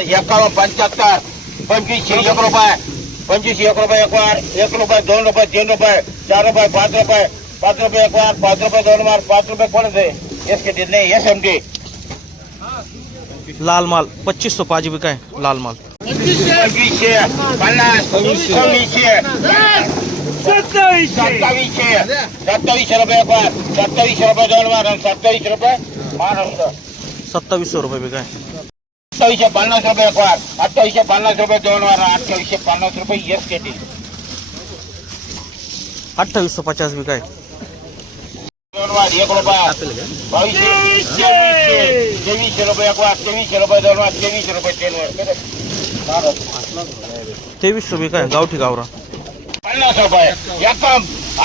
एकावन्न पंच्याहत्तर पंचवीसशे एक रुपये एक रुपये एक वार एक रुपये दोन रुपये तीन रुपये चार रुपये पाच रुपये पाच रुपये एक वार पाच रुपये दोन वार पाच रुपये कोणाच आहे एस के टी नाही एस एम टी. लाल माल पच्चीस सौ पाँच बिका है लाल माल. सत्तावीसशे. रुपये रुपये महाराष्ट्र अठ्ठावीसशे पन्नास रुपये एक वार अठ्ठावीसशे पन्नास रुपये दोन वार अठ्ठावीसशे पन्नास रुपये एस के टी अट्ठाईस सौ पचास बिका दोन वार एक रुपया. बावीसशे तेवीसशे तेवीसशे रुपये एक वार तेवीसशे रुपये दोन वार तेवीसशे रुपये तीन वार. तेवीस सौ बिका है गावठी गावरा. पन्नास रुपये.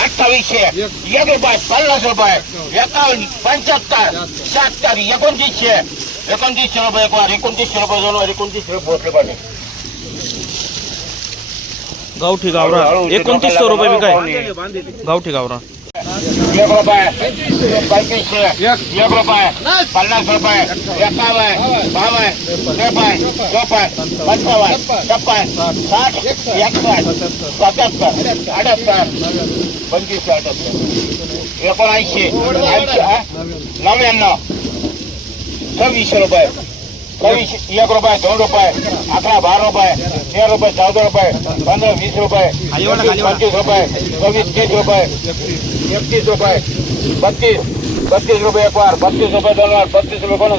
अठ्ठावीसशे. एक रुपये पन्नास रुपये. एकावन्न पंच्याहत्तर शहात्तर एकोणतीसशे. एकोणतीसशे रुपये एक वार एकोणतीसशे रुपये दोन वार एकोणतीसशे रुपये पोहोचले पाहिजे गावठी गावरा एकोणतीस सौ रुपये बिका है गावठी गावरा एक रुपये पंचवीसशे एक रुपये पन्नास रुपये एकावन्न बावन्न त्रेपन्न चोपन्न पंचावन्न छप्पन्न साठ एकसष्ट सत्याहत्तर अठ्याहत्तर पंचवीसशे अठ्याहत्तर एकोणऐंशी ऐंशी हा? नव्याण्णव सव्वीसशे रुपये सव्वीस एक रुपये दोन रुपये अकरा बारा रुपये तेरा रुपये चौदा रुपये पंधरा वीस रुपये पंचवीस रुपये सव्वीस तीस रुपये एकतीस रुपये बत्तीस बत्तीस रुपये एक वार बत्तीस रुपये दोन वार बत्तीस रुपये कोण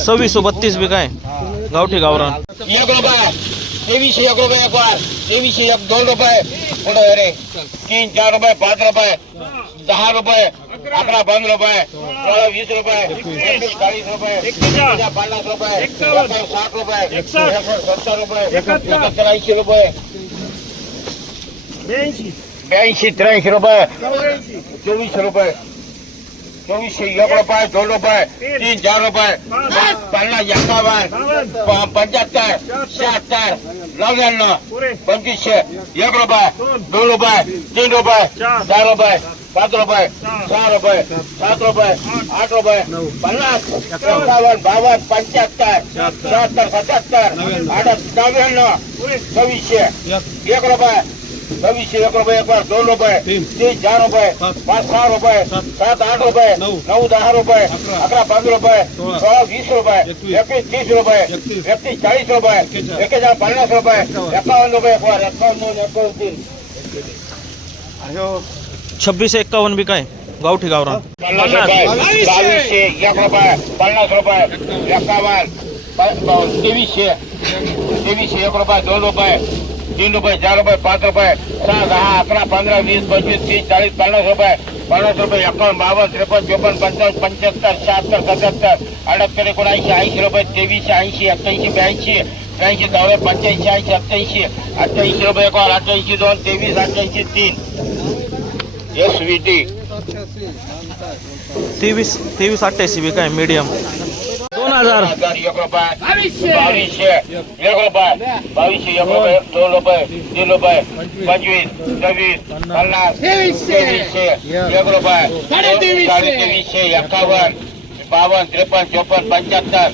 सव्वीस बत्तीस बिका है गावठी गावरा एक रुपये तेवीसशे एक रुपये एक वार तेवीसशे एक दोन रुपये कुठं रे तीन चार रुपये पाच रुपये दहा रुपये આપણા પાંચ રૂપિયા સોળ વીસ રૂપિયા ચાલીસ રૂપિયા પચાસ રૂપિયા સાત રૂપિયા સત્તર રૂપિયા સત્તર એસી રૂપિયા બ્યાસી ત્રેસી રૂપિયા ચોવીસ રૂપિયા ચોવીસી એકડોભાઈ ધોલોભાઈ તીન. ચારોભાઈ પાલના યાકાભાઈ પંચોતેર છ્યાતેર નવ્યાણું પંચીસ એકડોભાઈ ધોલોભાઈ તીનોભાઈ ચારોભાઈ પાંત્રોભાઈ ચારોભાઈ સાતરોભાઈ આઠરોભાઈ પચાસ એકાવન. બાવન પંચોતેર સત્તર સત્યાત્તર આઠ નવ્યાણું ચોવીસે એકડોભાઈ છવ્વીસ એક રૂપિયા એકવાર દો રૂપિયા ત્રીસ ચાર રૂપિયા પાંચ સાત. રૂપિયા સાત આઠ રૂપિયા નવ દસ રૂપિયા અકરા. પાંચ રૂપિયા સોળા. વીસ રૂપિયા એકવીસ. ત્રીસ રૂપિયા એકવીસ ચાલીસ રૂપિયા એક હજાર પચાસ રૂપિયા એકાવન. રૂપિયા એકવાર એકાવન એકાવન ત્રીસ. છવ્વીસ એકાવન બી કઈ? ગાઉઠી ગાવરા એક રૂપિયા પચાસ રૂપિયા એકાવન. ત્રેવીસ છે ત્રેવીસ એક રૂપિયા દોઢ રૂપિયા तीन रुपये एक एक चार रुपये, पाच रुपये सहा दहा अकरा पंधरा वीस पंचवीस तीस चाळीस पन्नास रुपये पन्नास रुपये एकावन्न बावन्न त्रेपन्न चोपन्न पंचावन्न पंच्याहत्तर शहात्तर सत्याहत्तर अठ्याहत्तर एकोणऐंशी, ऐंशी रुपये तेवीसशे ऐंशी अठ्ठ्याऐंशी ब्याऐंशी त्र्याऐंशी दहा पंच्याऐंशी, ऐंशी अठ्ठ्याऐंशी अठ्ठ्याऐंशी रुपये एक अठ्ठ्याऐंशी दोन, तेवीस अठ्ठ्याऐंशी तीन. S V T. तेवीस तेवीस अठ्ठ्याऐंशी बिका है मीडियम दोन हज़ार हज़ार एक रुपये बावीसशे एक रुपये बावीसशे एक रुपये दोन रुपये तीन रुपये पंचवीस सव्वीस पन्नास तेवीसशे एक रुपये साडे तेवीसशे एकावन्न बावन्न त्रेपन्न चोपन्न पंच्याहत्तर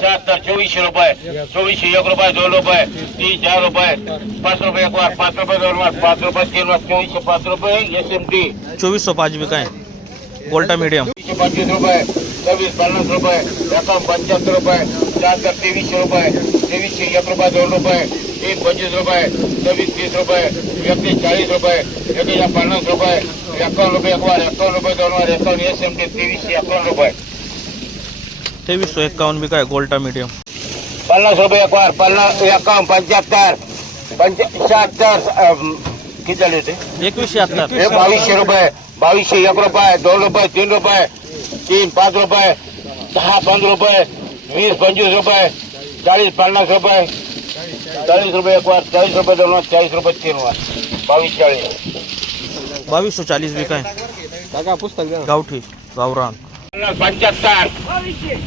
शहात्तर चोवीसशे रुपये चोवीसशे एक रुपये दोन रुपये तीन चार रुपये पाच रुपये एक वार पाच रुपये दोन वार पाच रुपये तीन वार चोवीसशे पाच रुपये एस एम टी चौबीस सौ पाँच बिका है गोल्टा मीडियम। एकशे पंचवीस रुपये सव्वीस पन्नास रुपये एकावन्न पंच्याहत्तर रुपये शहात्तर तेवीसशे रुपये तेवीसशे एक रुपये दोन रुपये तीन पंचवीस रुपये सव्वीस तीस रुपये एकतीस चाळीस रुपये एकशे पन्नास रुपये एकावन्न रुपये एक वार एकावन्न रुपये दोन वार एकावन्न एस एम टी तेवीसशे एकावन्न रुपये. तेवीस सौ एक्कावन्न बिका है गोल्टा मीडियम पन्नास रुपये एक वार पन्नास एकावन्न पंच्याहत्तर पंच शहात्तर अं, किती झाले होते? हे बावीसशे रुपये बावीसशे एक रुपये दोन रुपये तीन रुपये तीन पाच रुपये दहा पंधरा रुपये वीस पंचवीस रुपये चाळीस पन्नास रुपये चाळीस रुपये एक वार चाळीस रुपये दोन वार चाळीस रुपये तीन वार बावीस चाळीस. बावीस सौ चालीस बिका है गावठी गावरान. पन्नास पंच्याहत्तर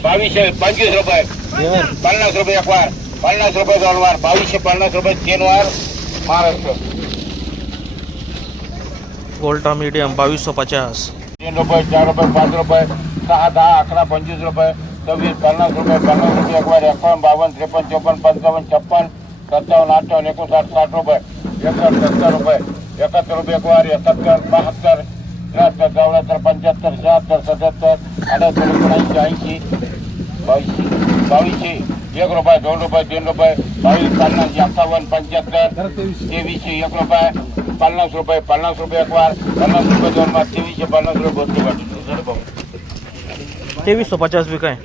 बावीसशे पंचवीस रुपये पन्नास रुपये एक वार पन्नास रुपये दोन वार बावीसशे पन्नास रुपये तीन वार महाराष्ट्र. गोल्टा मीडियम बावीस सौ पचास. ત્રણ રૂપિયા, ચાર રૂપિયા, પાંચ રૂપિયા, સાત આ આંકડા પંચવીસ રૂપિયા, છવ્વીસ પન્નાસ રૂપિયા પન્નાસ રૂપિયા, એકવાર એકાવન, બાવન, ત્રેપન, ચોપન, પંચાવન, છપ્પન, સત્તાવન અઠાવન એકોસાઠ, સાઠ રૂપિયા, એકસઠ, સત્તર રૂપિયા એકસઠ રૂપિયા, એકવાર એકસત્તર બહાત્તર ત્રેસઠ ચોરાત્તર પંચોતેર છહત્તર સત્તર અડસઠ, ઓગણસી, એંશી, બાવીસ બાવીસ. एक रुपये दोन रुपये तीन रुपये बावीस पन्ना अठावन पंचहत्तर तेवीस। एक रुपये पन्नास रुपये पन्नास रुपये एक बार पन्नास रुपये दोन बार तेवीस पन्नास रुपये बत्तीस